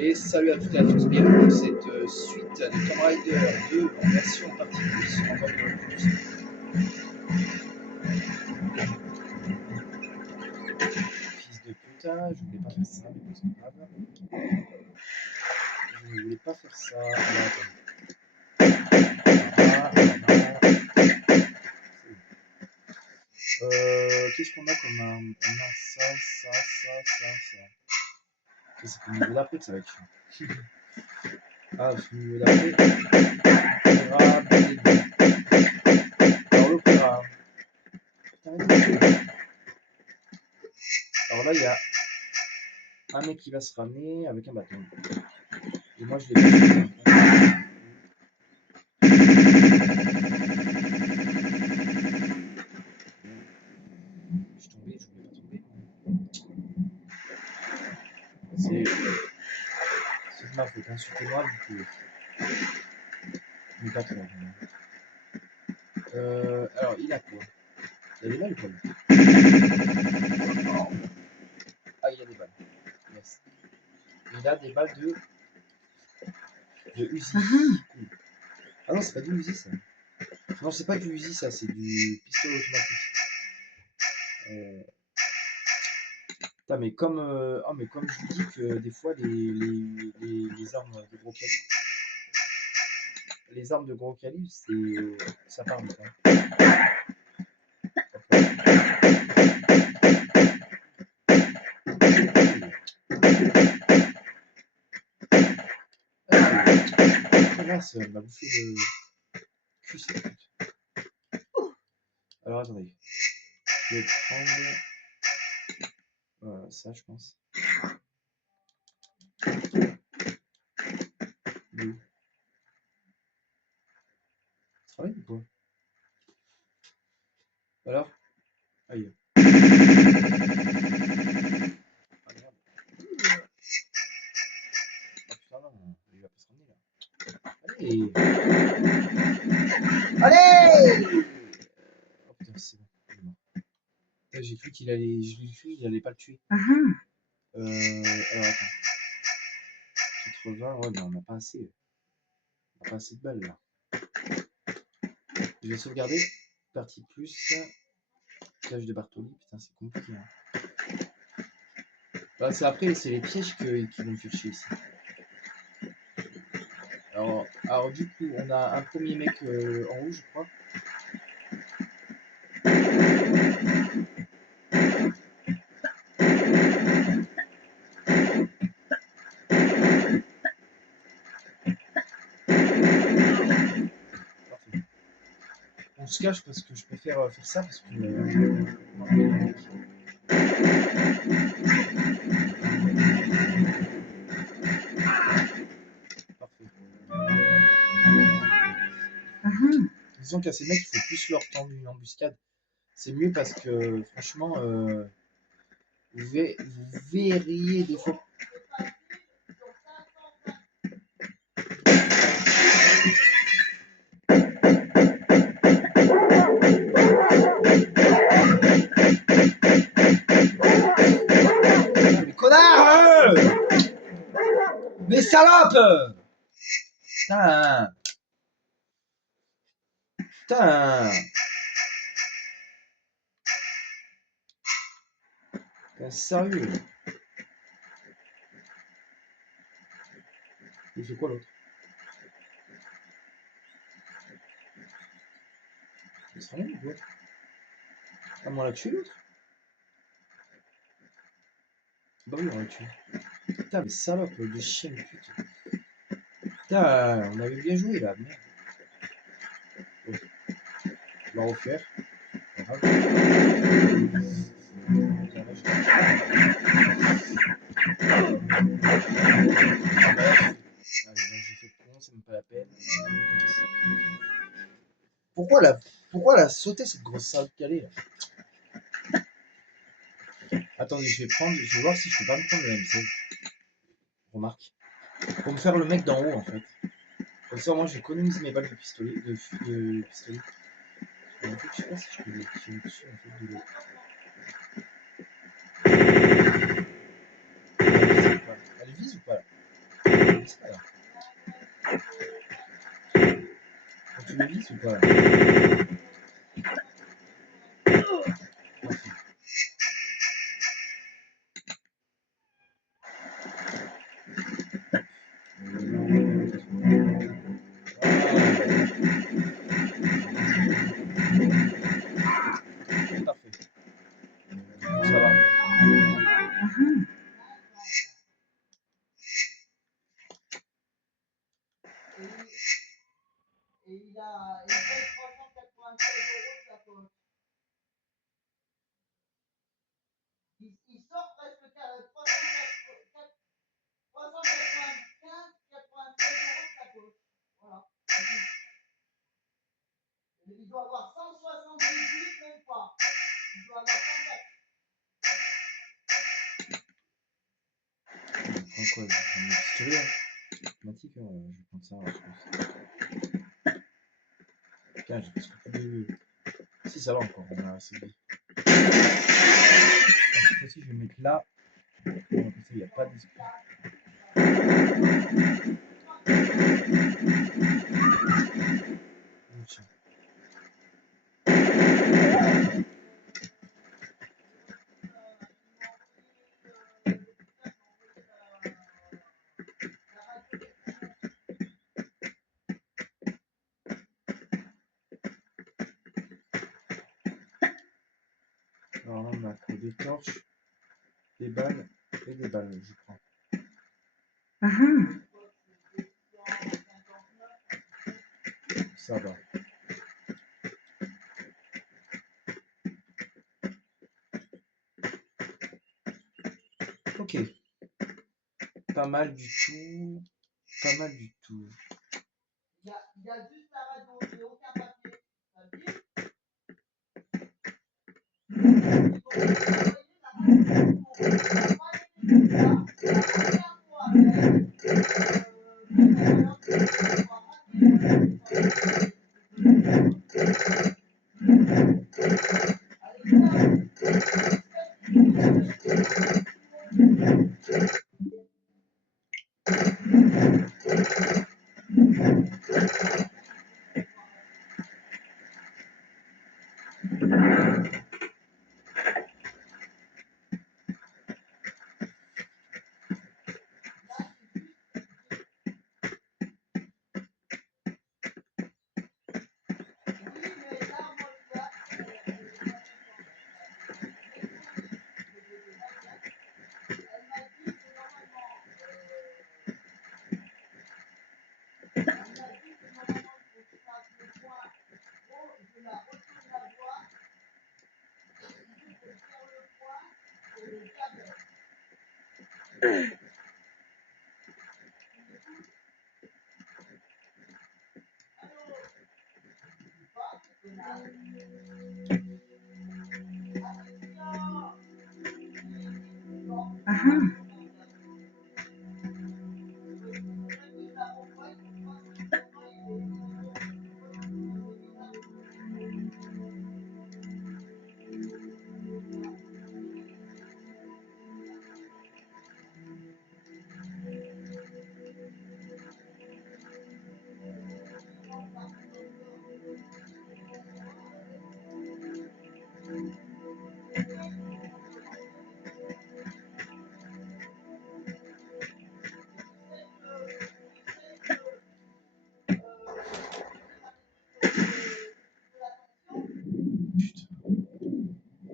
Et salut à toutes et à tous, bienvenue pour cette suite de Tomb Raider 2 en version partie plus, en mode plus. Fils de putain, je voulais pas faire ça, mais c'est pas grave. Je ne voulais pas faire ça. Alors attendez. Qu'est-ce qu'on a comme arme? On a ça. Ça, c'est pour le niveau d'après que ça va être chiant. Ah, c'est le niveau d'après. Opéra, bébé. Alors l'opéra. Alors là, il y a un mec qui va se ramener avec un bâton. Et moi, je l'ai pas. Je suis tombé, je voulais pas tomber. C'est de ma faute, insultez-moi, vous pouvez. Mais pas trop. Alors, il a quoi? Il y a des balles ou pas? Ah, il y a des balles. Yes. Il a des balles de Uzi. Cool. Ah non, c'est pas du Uzi ça. Non, c'est pas du Uzi ça, c'est du pistolet automatique. Putain, mais comme, mais comme je vous dis que des fois les armes de gros calibre, ça part vite. Hein. Là, ça m'a bouffé le cul, cette pute. Alors attendez, je vais prendre ça, je pense. D'où? Ça travaille ou pas? Alors? Aïe. Ah merde. Oh putain, non, il va pas se ramener là. Allez! Allez! Oh putain, c'est bon, il est mort. J'ai cru qu'il allait pas le tuer. Alors attends. 80, ouais, mais on n'a pas assez. On n'a pas assez de balles là. Je vais sauvegarder. Partie plus. Cage de Bartoli. Putain, c'est compliqué. Hein. Bah, après, c'est les pièges qui vont me faire chier ici. Alors, du coup, on a un premier mec en haut, je crois. Parfait. On se cache parce que je préfère faire ça parce que. Parfait. Disons qu'à ces mecs, il faut plus leur tendre une embuscade. C'est mieux parce que, franchement, vous verriez des fois. Mais connard! Mais salope! Putain! Putain! Sérieux? Il fait quoi l'autre? Il se ramène ou quoi? Ah, mais on l'a tué l'autre? Bah oui, on l'a tué. Putain, mais salope de chien, putain. Putain, on avait bien joué là, merde. Okay. On va refaire. Allez, j'ai fait con, c'est même pas la peine. Pourquoi elle a sauté cette grosse salle calée là? Attendez, je vais voir si je peux pas me prendre le M16. Remarque. Pour me faire le mec d'en haut en fait. Comme ça, moi j'économise mes balles de pistolet. Pistolet. En fait, je sais pas si je peux les tirer dessus en fait de l'eau. Elle vise ou pas là? vis ou pas? Parfait. Parfait. Ça va. Et il paye 396 € sa poche. Il sort presque 395, 96 € de sa poche. Voilà. Il doit avoir 178, même pas. Il doit avoir 104. Pourquoi je vais prendre le pistolet automatique, je vais prendre ça, je pense. Putain, j'ai presque plus de... Si, ça va encore, on a assez de vie. Cette fois-ci, je vais mettre là. Bon, comme ça, il n'y a pas d'esprit. Tiens. Alors là, on a que des torches, des balles et des balles, je crois. Ça va. Ok. Pas mal du tout. Pas mal du tout. Il y a juste la radio, il n'y a aucun papier. Ça veut dire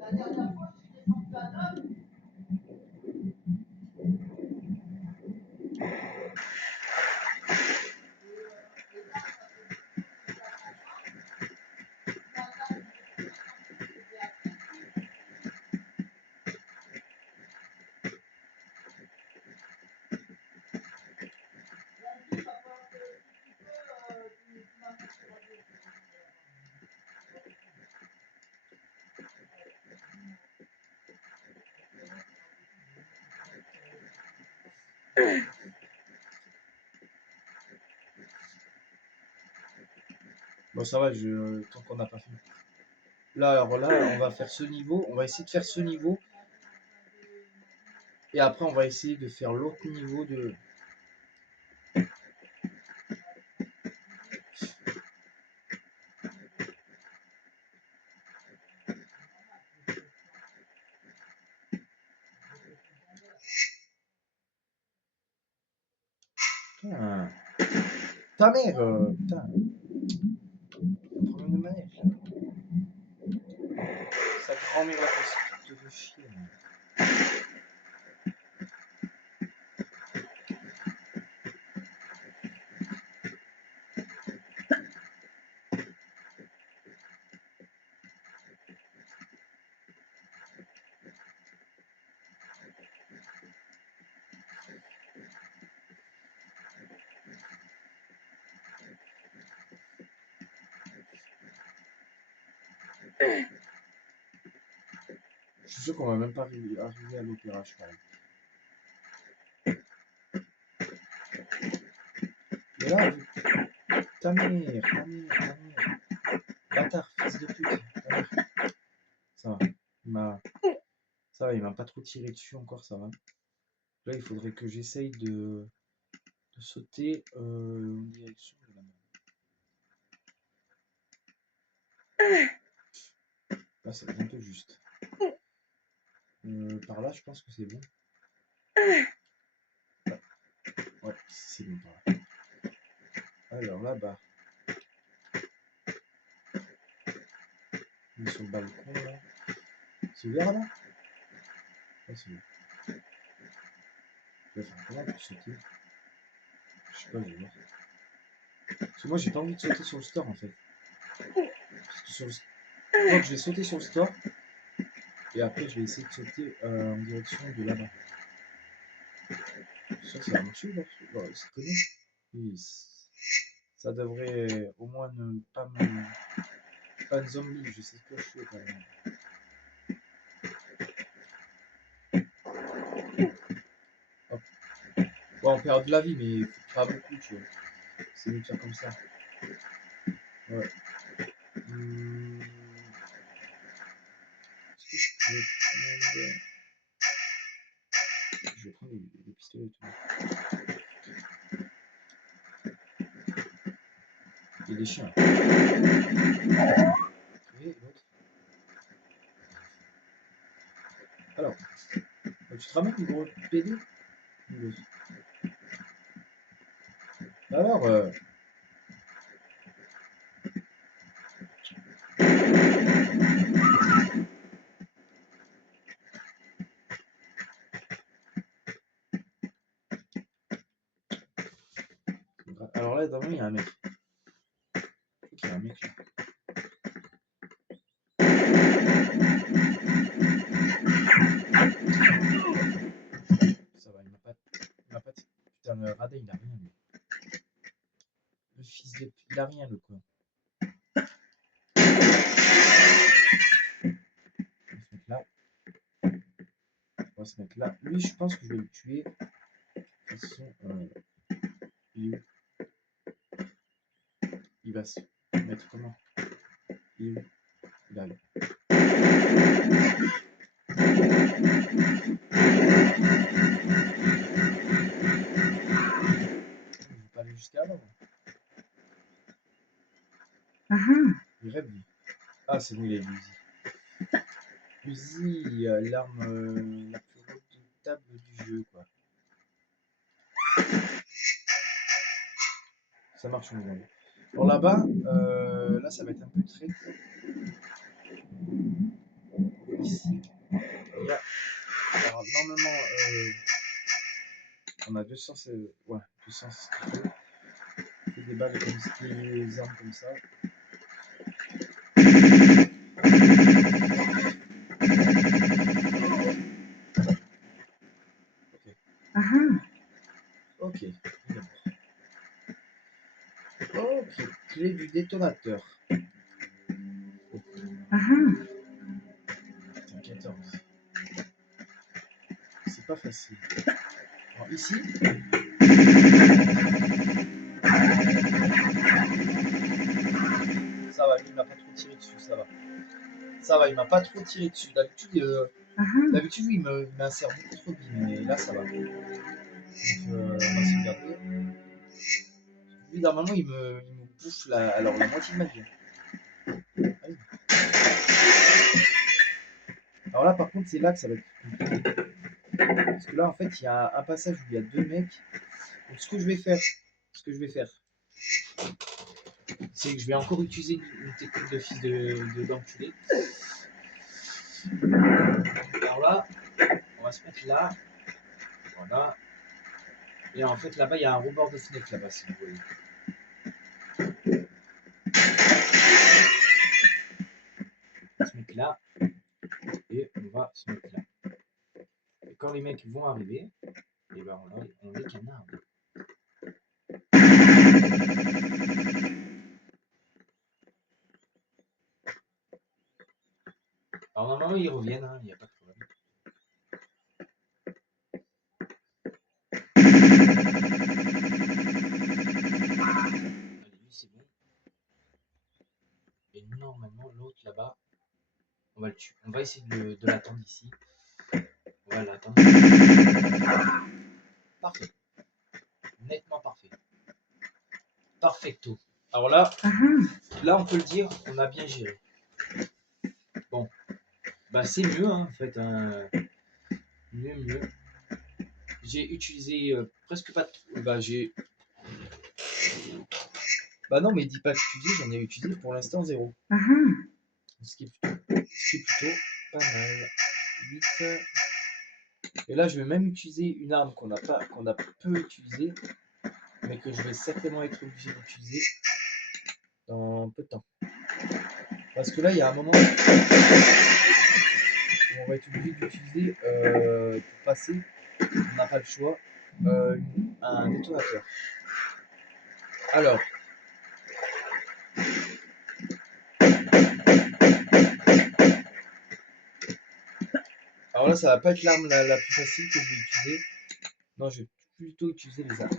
la dernière fois, je suis descendu à 9. Bon, ça va, tant qu'on n'a pas fait. Là, alors là, on va faire ce niveau. On va essayer de faire ce niveau. Et après, on va essayer de faire l'autre niveau de... Putain. Ta mère, putain. Un problème de manège. Sa grand-mère la grosse de chier. Je suis sûr qu'on va même pas arriver à l'opéra, je crois. Mais là, ta mère. Bâtard, fils de pute. Ta mère. Ça va. Il m'a pas trop tiré dessus encore, ça va. Là, il faudrait que j'essaye de sauter en direction de la mer. Là, ça va être un peu juste. Par là, je pense que c'est bon. Ouais, c'est bon par là. Alors là-bas. On est sur le balcon là. C'est ouvert là? Ouais, c'est ouvert. Je vais faire comment pour sauter? Je sais pas, je vais voir. Parce que moi, j'ai pas envie de sauter sur le store en fait. Parce que sur le... Donc, je vais sauter sur le store. Et après, je vais essayer de sauter en direction de là-bas. Je suis sûr que ça va marcher là. Bon, c'est connu. Oui, ça devrait au moins ne pas me. Pas de zombie, je sais ce que je fais quand même. Hop. Bon, on perd de la vie, mais pas beaucoup, tu vois. C'est mieux de faire comme ça. Ouais. Est-ce que je peux prendre. Je vais prendre les pistolets et tout. Il y a des chiens. Et l'autre. Alors, tu te ramènes, gros PD? Alors, alors là, devant, il y a un mec. Il y a un mec là. Ça va, il m'a pas. Putain, le radin, il a rien, lui. Le fils de. Il a rien, le con. On va se mettre là. Lui, je pense que je vais le tuer. De toute façon, il est où? Il va se mettre comment? Il est où? Il est là. Je vais pas aller jusqu'à là. Il rêve, lui. Ah, c'est bon, il a une Uzi. Uzi, l'arme la plus redoutable du jeu, quoi. Ça marche, on est. Alors là-bas, là, ça va être un peu très. Ici, il y a. Alors, normalement, on a 200. Ouais, 200, c'est ce qu'il faut. On fait des balles comme ça, des armes comme ça. Ok. Ok, clé du détonateur. Putain, 14. C'est pas facile. Alors ici. Ça va, lui, il m'a pas trop tiré dessus, ça va. Ça va, il m'a pas trop tiré dessus. D'habitude, lui, il m'insère beaucoup trop de billes, mais là, ça va. Donc, on va se garder. Lui, normalement, il me bouffe la moitié de ma vie. Allez. Alors là, par contre, c'est là que ça va être compliqué. Parce que là, en fait, il y a un passage où il y a deux mecs. Donc, ce que je vais faire, c'est que je vais encore utiliser une technique de fils d'enculé. Alors là, on va se mettre là. Voilà. Et en fait, là-bas, il y a un rebord de fenêtre là-bas, si vous voyez. On va se mettre là. Et on va se mettre là. Et quand les mecs vont arriver, et ben on les canarde. Alors normalement, ils reviennent, hein, il n'y a pas de problème. Allez, lui, c'est bon. Et normalement, l'autre là-bas, on va le tuer. On va essayer de l'attendre ici. On va l'attendre. Parfait. Nettement parfait. Perfecto. Alors là, on peut le dire, on a bien géré. Bon, bah c'est mieux, hein, en fait. Mieux. J'ai utilisé presque pas de... Bah non, mais dis pas que utiliser, j'en ai utilisé pour l'instant 0. Ce qui est plutôt pas mal. 8. Et là, je vais même utiliser une arme qu'on a peu utilisée, mais que je vais certainement être obligé d'utiliser dans peu de temps. Parce que là, il y a un moment où on va être obligé d'utiliser, pour passer, on n'a pas le choix, un détonateur. Alors, là, ça va pas être l'arme la plus facile que je vais utiliser. Non, je vais plutôt utiliser les armes.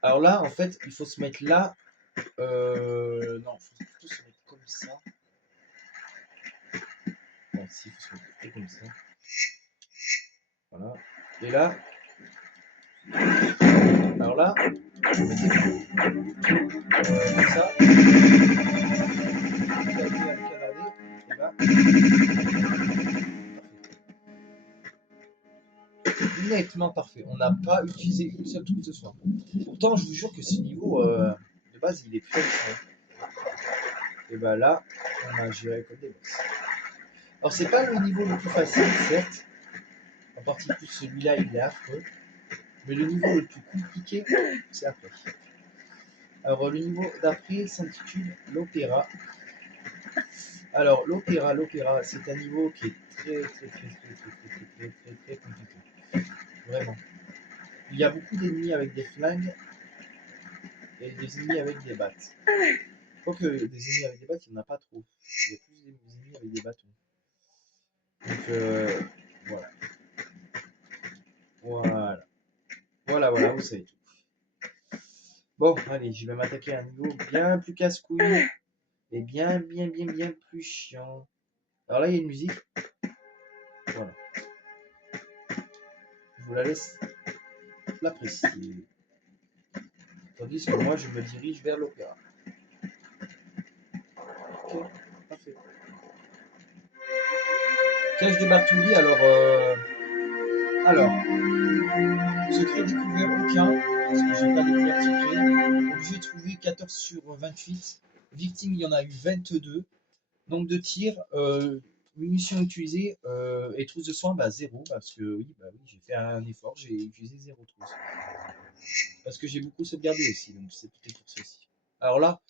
Alors là, en fait, il faut se mettre là. Non, il faut plutôt se mettre comme ça. Bon, si, il faut se mettre plutôt comme ça. Voilà. Et là, alors là, je vais mettre comme ça. Et là, nettement parfait. On n'a pas utilisé une seule truc ce soir. Pourtant, je vous jure que ce niveau de base, il est plus facile. Et bah là, on a géré comme des boss. Alors, c'est pas le niveau le plus facile, certes. En particulier, celui-là, il est affreux. Mais le niveau le plus compliqué, c'est après. Alors, le niveau d'après s'intitule l'opéra. Alors, l'opéra, c'est un niveau qui est très compliqué. Vraiment. Il y a beaucoup d'ennemis avec des flingues et des ennemis avec des battes. Quoique des ennemis avec des battes, il n'y en a pas trop. Il y a plus d'ennemis avec des bâtons. Donc, voilà. Voilà, vous savez tout. Bon, allez, je vais m'attaquer à un niveau bien plus casse-couille et bien plus chiant. Alors là, il y a une musique. Voilà. Je vous la laisse l'apprécier. Tandis que moi, je me dirige vers l'opéra. Ok, parfait. Cage de Bartoli, alors, secret découvert aucun, parce que j'ai pas découvert de secret. Obligé de trouver 14 sur 28. Victimes, il y en a eu 22. Nombre de tirs, munitions utilisées et trousse de soins, 0, parce que oui, j'ai fait un effort, j'ai utilisé 0 trousse. Parce que j'ai beaucoup sauvegardé aussi, donc c'est peut-être pour ça aussi. Alors là,